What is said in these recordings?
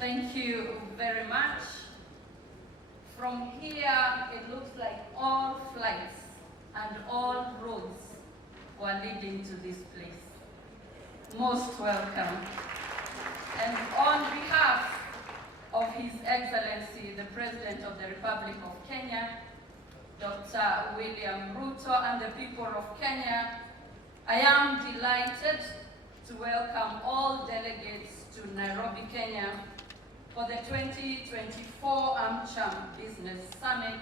Thank you very much. From here, it looks like all flights and all roads were leading to this place. Most welcome. And on behalf of His Excellency, the President of the Republic of Kenya, Dr. William Ruto, and the people of Kenya, I am delighted to welcome all delegates to Nairobi, Kenya, for the 2024 AMCHAM Business Summit.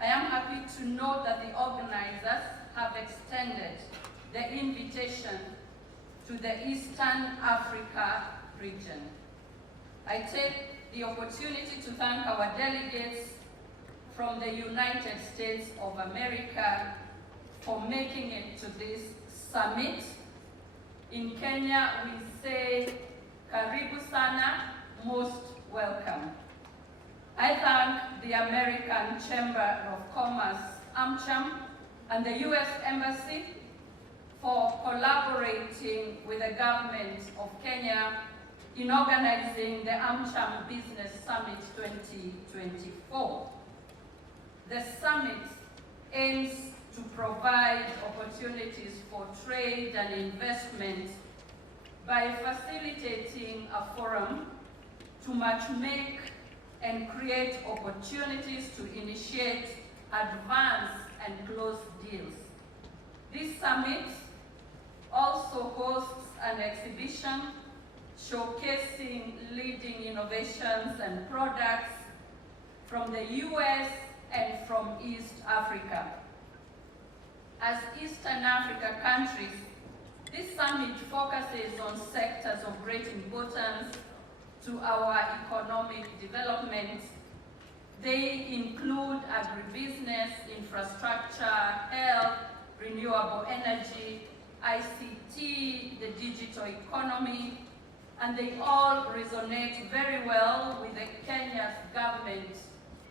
I am happy to note that the organizers have extended the invitation to the Eastern Africa region. I take the opportunity to thank our delegates from the United States of America for making it to this summit. In Kenya, we say, Karibu sana, most welcome. I thank the American Chamber of Commerce, AMCHAM, and the U.S. Embassy for collaborating with the government of Kenya in organizing the AMCHAM Business Summit 2024. The summit aims to provide opportunities for trade and investment by facilitating a forum to matchmake and create opportunities to initiate, advance, and close deals. This summit also hosts an exhibition showcasing leading innovations and products from the US and from East Africa. As Eastern Africa countries, this summit focuses on sectors of great importance to our economic development. They include agribusiness, infrastructure, health, renewable energy, ICT, the digital economy, and they all resonate very well with the Kenya's government's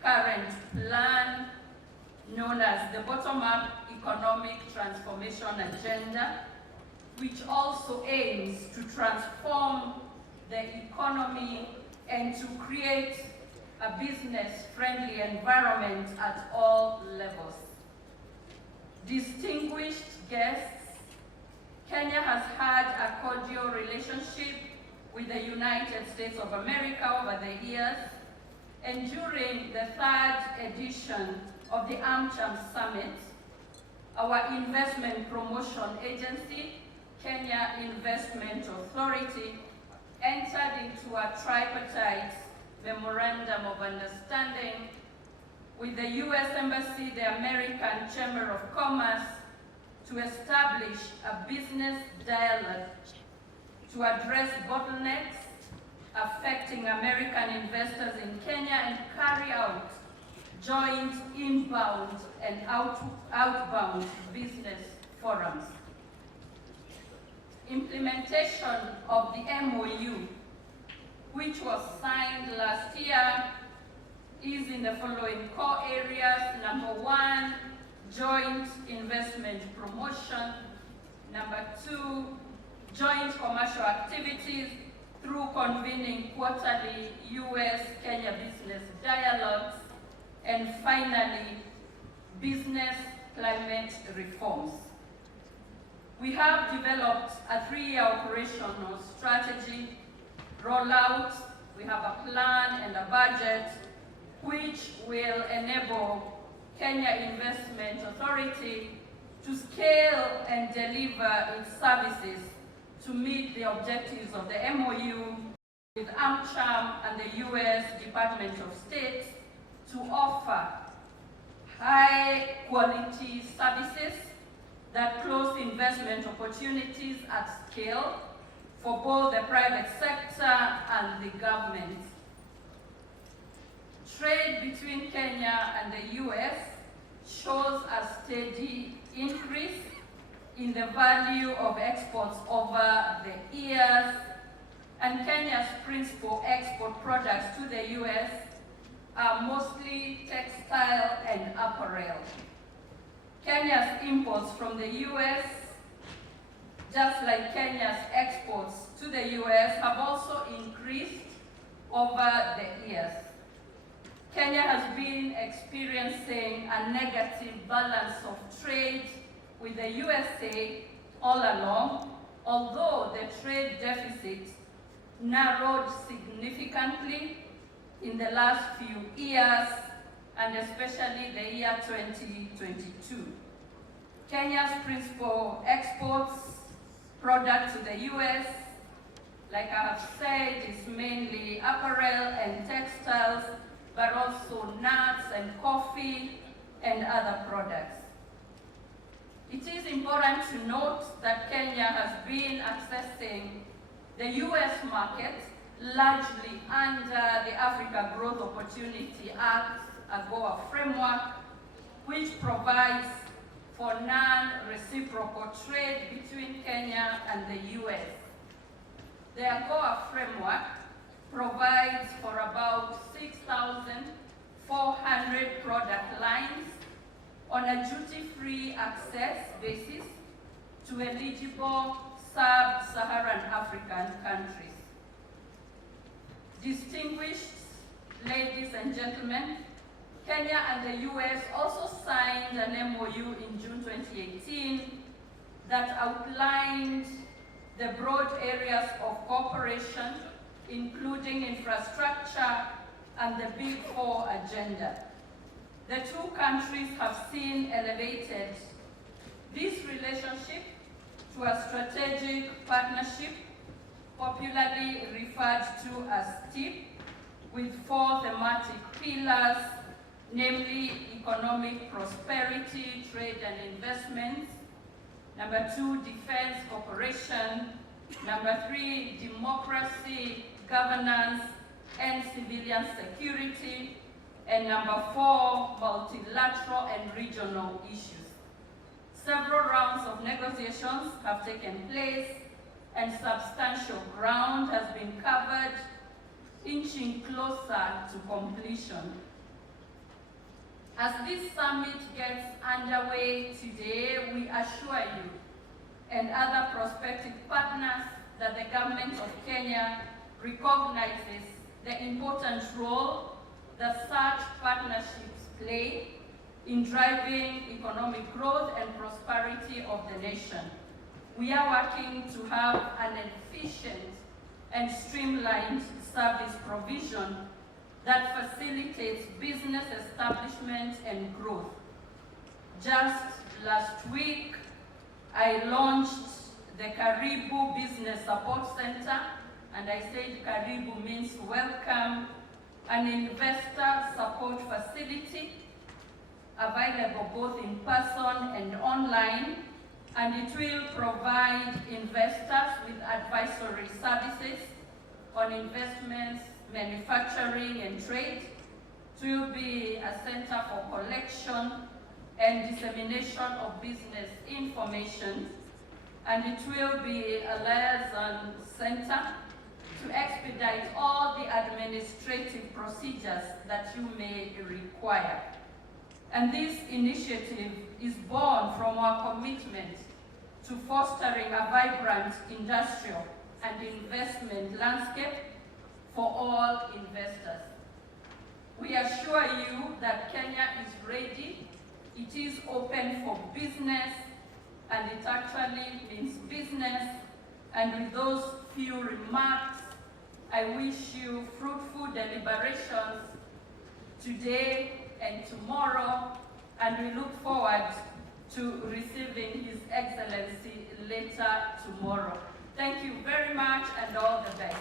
current plan known as the Bottom-Up Economic Transformation Agenda, which also aims to transform the economy and to create a business-friendly environment at all levels. Distinguished guests, Kenya has had a cordial relationship with the United States of America over the years, and during the third edition of the AMCHAM Summit, our investment promotion agency, Kenya Investment Authority, entered into a tripartite memorandum of understanding with the U.S. Embassy, the American Chamber of Commerce, to establish a business dialogue to address bottlenecks affecting American investors in Kenya and carry out joint inbound and outbound business forums. Implementation of the MOU, which was signed last year, is in the following core areas. Number one, joint investment promotion. Number two, joint commercial activities through convening quarterly U.S.-Kenya business dialogues. And finally, business climate reforms. We have developed a 3-year operational strategy rollout. We have a plan and a budget which will enable Kenya Investment Authority to scale and deliver its services to meet the objectives of the MOU with AMCHAM and the U.S. Department of State to offer high-quality services that close investment opportunities at scale for both the private sector and the government. Trade between Kenya and the U.S. shows a steady increase in the value of exports over the years, and Kenya's principal export products to the U.S. are mostly textile and apparel. Kenya's imports from the U.S., just like Kenya's exports to the U.S., have also increased over the years. Kenya has been experiencing a negative balance of trade with the USA all along, although the trade deficit narrowed significantly in the last few years, and especially the year 2022. Kenya's principal exports product to the US, like I have said, is mainly apparel and textiles, but also nuts and coffee and other products. It is important to note that Kenya has been accessing the US market largely under the Africa Growth Opportunity Act, AGOA framework, which provides for non-reciprocal trade between Kenya and the US. The AGOA framework provides for about 6,400 product lines on a duty-free access basis to eligible sub-Saharan African countries. Distinguished ladies and gentlemen, Kenya and the US also signed an MOU in June 2018 that outlined the broad areas of cooperation, including infrastructure and the Big Four agenda. The two countries have seen elevated this relationship to a strategic partnership, popularly referred to as TIP, with 4 thematic pillars, namely economic prosperity, trade and investments. Number 2, defense cooperation. Number 3, democracy, governance, and civilian security. And number 4, multilateral and regional issues. Several rounds of negotiations have taken place, and substantial ground has been covered, inching closer to completion. As this summit gets underway today, we assure you and other prospective partners that the government of Kenya recognizes the important role that such partnerships play in driving economic growth and prosperity of the nation. We are working to have an efficient and streamlined service provision that facilitates business establishment and growth. Just last week, I launched the Karibu Business Support Center, and I said Karibu means welcome, an investor support facility available both in person and online, and it will provide investors with advisory services on investments, manufacturing and trade. It will be a center for collection and dissemination of business information, and it will be a liaison center to expedite all the administrative procedures that you may require. And this initiative is born from our commitment to fostering a vibrant industrial and investment landscape for all investors. We assure you that Kenya is ready. It is open for business, and it actually means business. And with those few remarks, I wish you fruitful deliberations today and tomorrow, and we look forward to receiving His Excellency later tomorrow. Thank you very much, and all the best.